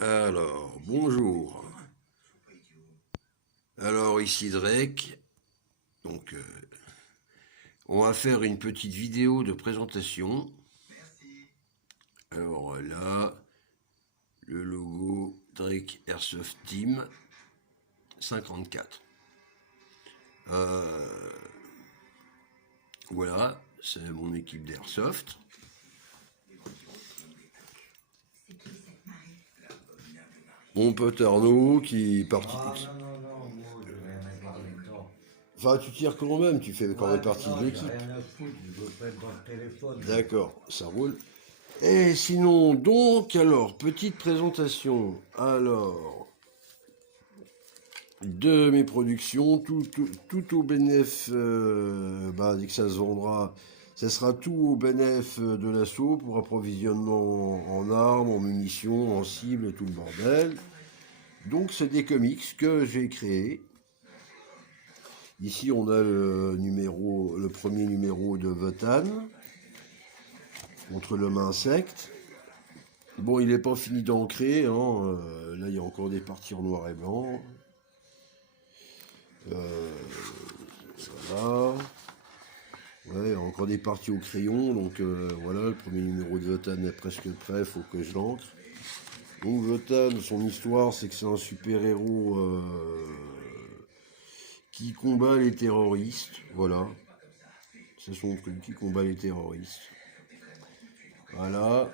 Alors, bonjour. Alors, ici Drake. Donc, on va faire une petite vidéo de présentation. Alors là, le logo Drake Airsoft Team 54. Voilà, c'est mon équipe d'Airsoft. Mon pote Arnaud qui est parti. Ah non, non, non, moi je vais rien parler de ça. Enfin, tu tires quand même, tu fais quand Ouais, même partie de non, j'ai l'équipe. rien à foutre, je veux pas être dans le téléphone. D'accord, ça roule. Et sinon, donc, alors, petite présentation. Alors, de mes productions, tout au bénéf, dès que ça se vendra, ça sera tout au bénéf de l'assaut pour approvisionnement en armes, en munitions, en cibles et tout le bordel. Donc c'est des comics que j'ai créés. Ici on a le premier numéro de Votan contre l'homme insecte. Bon, il n'est pas fini d'ancrer, hein. Là il y a encore des parties en noir et blanc. Voilà. Ouais, encore des parties au crayon, donc voilà, le premier numéro de Votan est presque prêt, faut que je l'encre. Donc Votan, son histoire, c'est que c'est un super-héros qui combat les terroristes, voilà. C'est son truc, qui combat les terroristes. Voilà.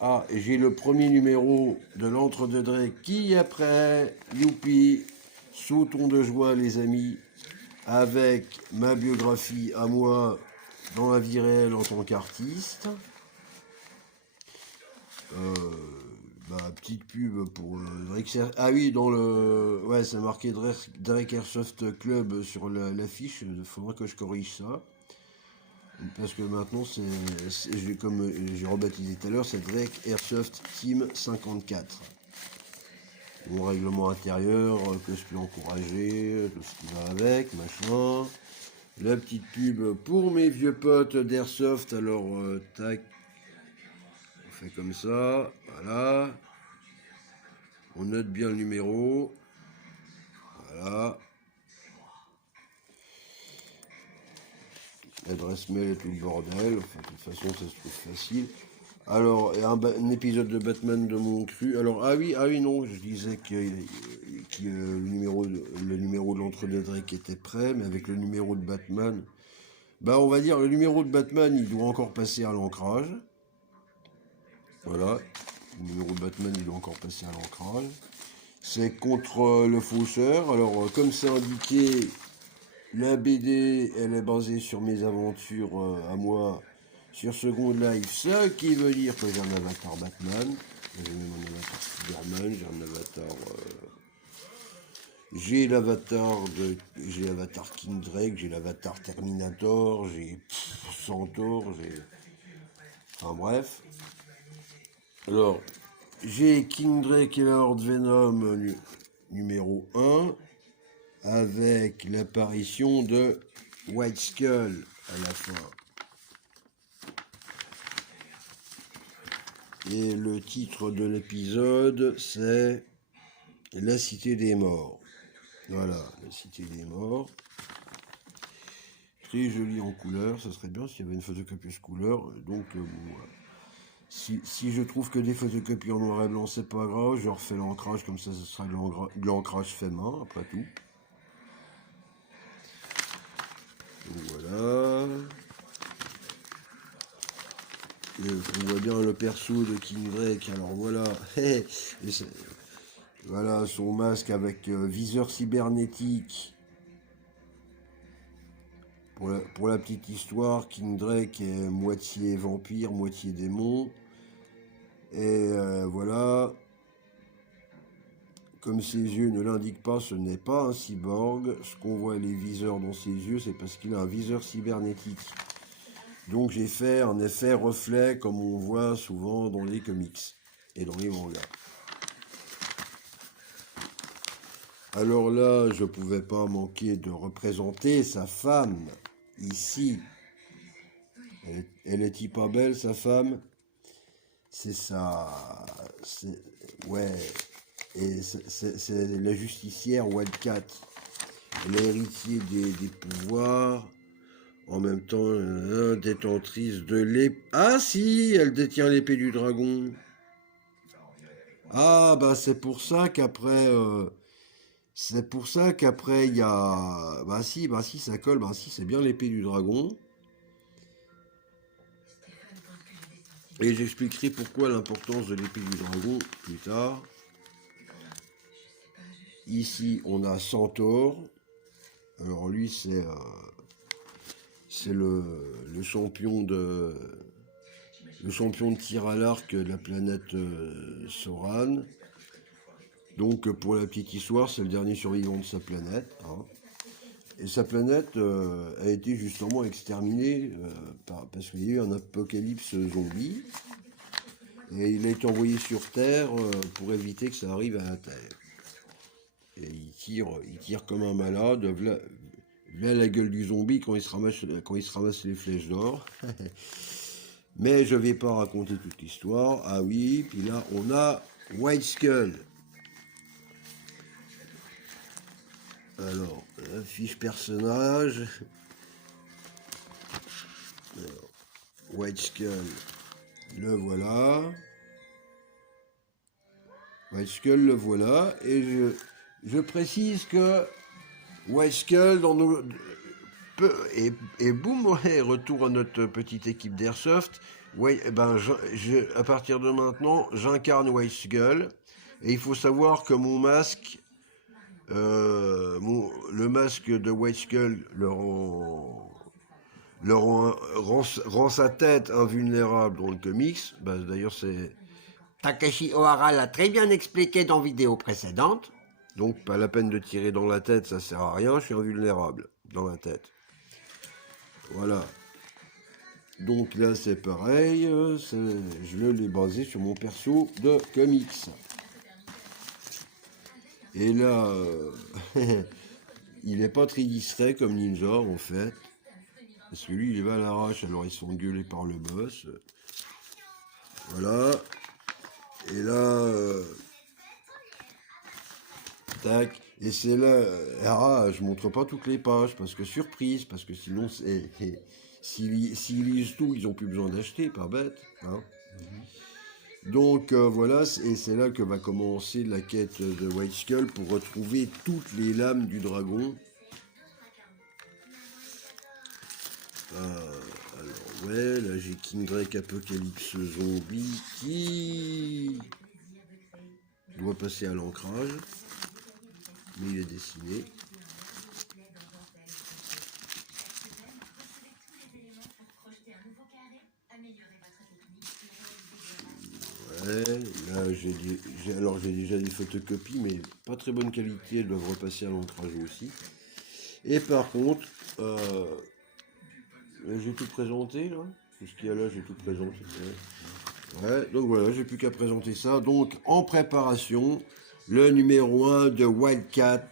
Ah, et j'ai le premier numéro de l'Entre de Drake qui est prêt. Youpi, sautons de joie les amis, avec ma biographie à moi dans la vie réelle en tant qu'artiste. Petite pub pour Drake. Ah oui, dans le. Ouais, c'est marqué Drake Airsoft Club sur l'affiche. Il faudra que je corrige ça. Parce que maintenant, comme j'ai rebaptisé tout à l'heure, c'est Drake Airsoft Team 54. Mon règlement intérieur, que je peux encourager, tout ce qui va avec, machin. La petite pub pour mes vieux potes d'Airsoft. Alors, tac, on fait comme ça, voilà. On note bien le numéro. Voilà. L'adresse mail et tout le bordel. Enfin, de toute façon, ça se trouve facile. Alors, un épisode de Batman de mon cru. Alors, ah oui, non, je disais que le numéro de l'entre-deux Drake était prêt, mais avec le numéro de Batman, on va dire, le numéro de Batman, il doit encore passer à l'ancrage. Voilà. Le numéro de Batman, il doit encore passer à l'ancrage. C'est contre le fausseur. Alors, comme c'est indiqué, la BD, elle est basée sur mes aventures à moi sur Second Life, ce qui veut dire que j'ai un avatar Batman, j'ai même un avatar Spider-Man, j'ai l'avatar King Drake, j'ai l'avatar Terminator, j'ai Centaur, enfin bref. Alors, j'ai King Drake et la Horde Venom numéro 1, avec l'apparition de White Skull à la fin. Et le titre de l'épisode, c'est La Cité des Morts. Voilà, La Cité des Morts. Très joli en couleur, ça serait bien s'il y avait une photocopieuse couleur. Donc, voilà. Si je trouve que des photocopies en noir et blanc, c'est pas grave, je refais l'ancrage, comme ça, ce sera de l'ancrage fait main, après tout. Donc voilà. On voit bien le perso de King Drake, alors voilà. Voilà son masque avec viseur cybernétique. Pour la petite histoire, King Drake est moitié vampire, moitié démon. Et voilà, comme ses yeux ne l'indiquent pas, ce n'est pas un cyborg. Ce qu'on voit les viseurs dans ses yeux, c'est parce qu'il a un viseur cybernétique. Donc j'ai fait un effet reflet comme on voit souvent dans les comics et dans les mangas. Alors là, je pouvais pas manquer de représenter sa femme, ici. Elle est pas belle, sa femme. C'est Ouais. Et c'est la justicière Wildcat. Elle est héritier des pouvoirs. En même temps, détentrice de l'épée. Ah si, elle détient l'épée du dragon. Ah bah c'est pour ça qu'après il y a bah si ça colle, bah si c'est bien l'épée du dragon. Et j'expliquerai pourquoi l'importance de l'épée du dragon plus tard. Ici on a Centaure. Alors lui c'est le champion de tir à l'arc de la planète Soran. Donc pour la petite histoire, c'est le dernier survivant de sa planète. Hein. Et sa planète a été justement exterminée parce qu'il y a eu un apocalypse zombie. Et il a été envoyé sur Terre pour éviter que ça arrive à la Terre. Et il tire comme un malade, v'là la gueule du zombie quand il se ramasse les flèches d'or. Mais je vais pas raconter toute l'histoire. Ah oui, puis là on a White Skull. Alors, la fiche personnage. Alors, White Skull, le voilà. White Skull, le voilà. Et je précise que White Skull, dans nos, et boum, ouais, retour à notre petite équipe d'Airsoft. Ouais, à partir de maintenant, j'incarne White Skull. Et il faut savoir que mon masque, le masque de White Skull rend sa tête invulnérable dans le comics. Bah, d'ailleurs, c'est Takeshi Ohara l'a très bien expliqué dans vidéo précédente. Donc, pas la peine de tirer dans la tête, ça sert à rien, je suis invulnérable dans la tête. Voilà. Donc là, c'est pareil, je l'ai basé sur mon perso de comics. Et là, il n'est pas très distrait comme Ninja, en fait. Parce que lui, il va à l'arrache, alors ils sont engueulés par le boss. Voilà. Et là, tac. Et c'est là, je montre pas toutes les pages, parce que surprise, parce que sinon, s'ils lisent tout, ils ont plus besoin d'acheter, pas bête. Hein. Donc voilà, et c'est là que va commencer la quête de White Skull pour retrouver toutes les lames du dragon. Alors ouais, là j'ai King Drake Apocalypse Zombie qui doit passer à l'ancrage, mais il est dessiné. Ouais, là j'ai déjà des photocopies, mais pas très bonne qualité, elles doivent repasser à l'ancrage aussi. Et par contre, j'ai tout présenté là. Tout ce qu'il y a là, j'ai tout présenté. Ouais, donc voilà, j'ai plus qu'à présenter ça. Donc en préparation, le numéro 1 de Wildcat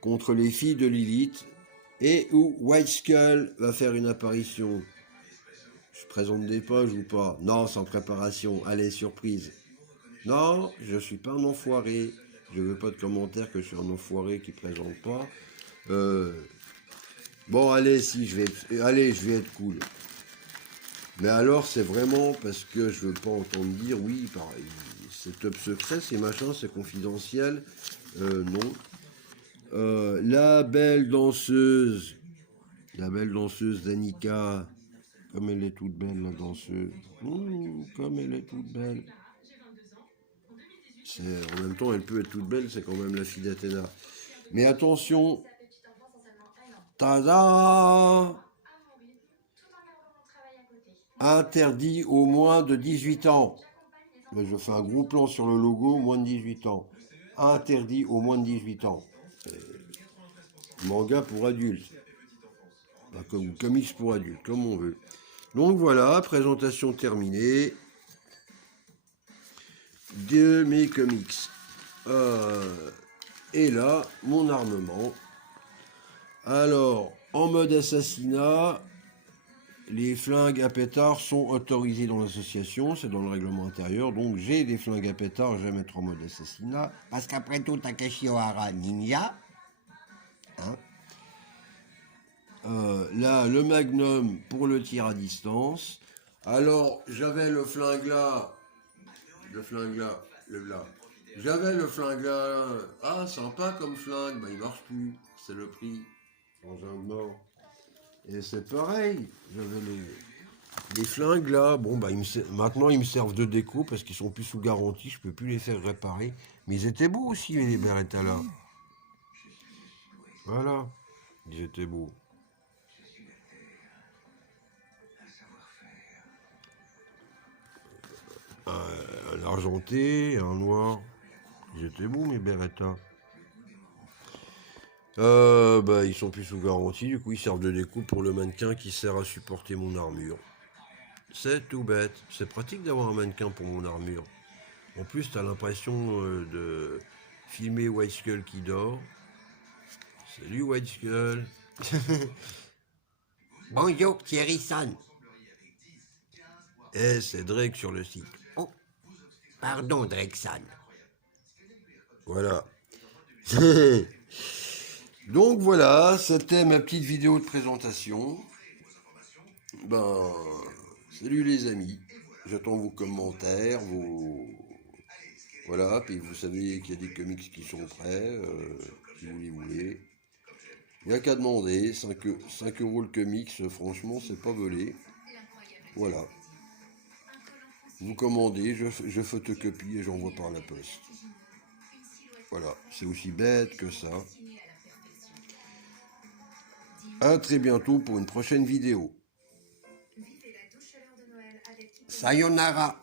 contre les filles de Lilith, et où White Skull va faire une apparition. Je présente des pages ou pas? Non, c'est en préparation. Allez, surprise. Non, je suis pas un enfoiré. Je veux pas de commentaires que je suis un enfoiré qui présente pas. Bon, allez, si, je vais être cool. Mais alors, c'est vraiment parce que je veux pas entendre dire, oui, pareil, c'est top secret, c'est machin, c'est confidentiel. Non. La belle danseuse Danica, comme elle est toute belle, la danseuse. Comme elle est toute belle. En même temps, elle peut être toute belle, c'est quand même la fille d'Athéna. Mais attention, tada! Interdit aux moins de 18 ans. Là, je fais un gros plan sur le logo, moins de 18 ans. Interdit aux moins de 18 ans. Manga pour adultes. Comme comics pour adultes, comme on veut. Donc voilà, présentation terminée de mes comics. Et là, mon armement. Alors, en mode assassinat, les flingues à pétard sont autorisés dans l'association, c'est dans le règlement intérieur, donc j'ai des flingues à pétard, je vais mettre en mode assassinat, parce qu'après tout, Takeshi Ohara, ninja. Hein. Là, le magnum pour le tir à distance. Alors, j'avais le flingue là, le là. J'avais le flingue là, ah, sympa comme flingue, bah il marche plus, c'est le prix, engin de mort. Et c'est pareil, j'avais les flingues là, bon bah maintenant ils me servent de déco parce qu'ils sont plus sous garantie, je peux plus les faire réparer. Mais ils étaient beaux aussi les Beretta là. Voilà, ils étaient beaux. Un argenté, un noir. Ils étaient beaux mes Beretta. Bah ils sont plus sous garantie, du coup ils servent de déco pour le mannequin qui sert à supporter mon armure. C'est tout bête. C'est pratique d'avoir un mannequin pour mon armure. En plus, t'as l'impression de filmer White Skull qui dort. Salut White Skull. Bonjour Thierry-san. Eh, c'est Drake sur le site. Oh, pardon Drake-san. Voilà. Donc voilà, c'était ma petite vidéo de présentation. Ben, salut les amis. J'attends vos commentaires, vos... Voilà, puis vous savez qu'il y a des comics qui sont prêts, si vous les voulez. Il n'y a qu'à demander, 5 € le comics, franchement, c'est pas volé. Voilà. Vous commandez, je photocopie et j'envoie par la poste. Voilà, c'est aussi bête que ça. À très bientôt pour une prochaine vidéo. Sayonara.